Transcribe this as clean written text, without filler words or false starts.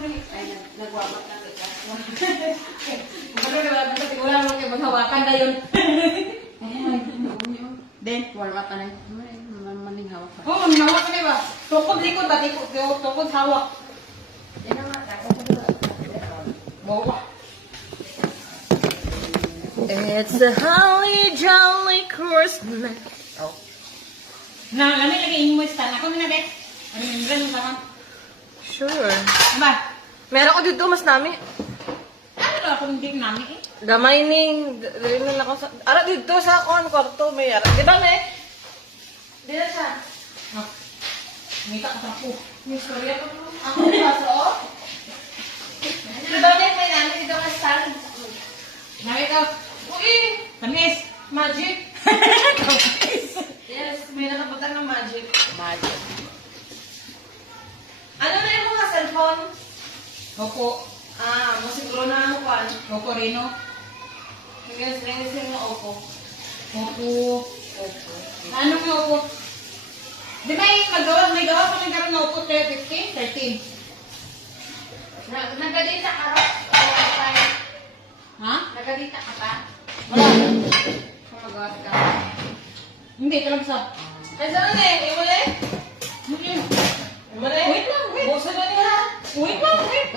Ay, nagwamat na ito. Wala mo kayo maghawakan na yun. Den, wala pa na yun. Maning hawak pa. Oo, maning hawak pa na ba? Tukod likod ba? Tukod hawak. Yan na nga. Bawa. It's a holly jolly Christmas. Oh. Na, ano yung lagi mo stand? Ako na be. Ano yung ganun ka? Sure. Ba? Meron ko dito mas nami. Ano na ako hindi namin eh? Gamay ning, dali na ako sa... Ara dito sa kwarto may ara. Di ba, me? Di na siya. Oh. Ngita ka sa po. May storya ko. Ako yung paso. Di ba, me? May namin dito ka stand. Nakita. Uy! Tamis! Magic. Yes, may nakaputang ng magic. Magic. Ano na yung mga cellphone? Opo. Mo siguro na ako pan. Opo Rino. Yes, ring na opo. Opo. Opo. Ano yung opo? Di may gawa pa ng karoon na opo 15? 13. Nagadita ka ro? Ha? Nagadita ka pa? Wala. Kumagawa ka. Hindi, talagang sa... Ay, saan na eh? Imo na eh? Hindi. Imo na eh? Wait lang, wait. Buso na niya. Wait lang, wait.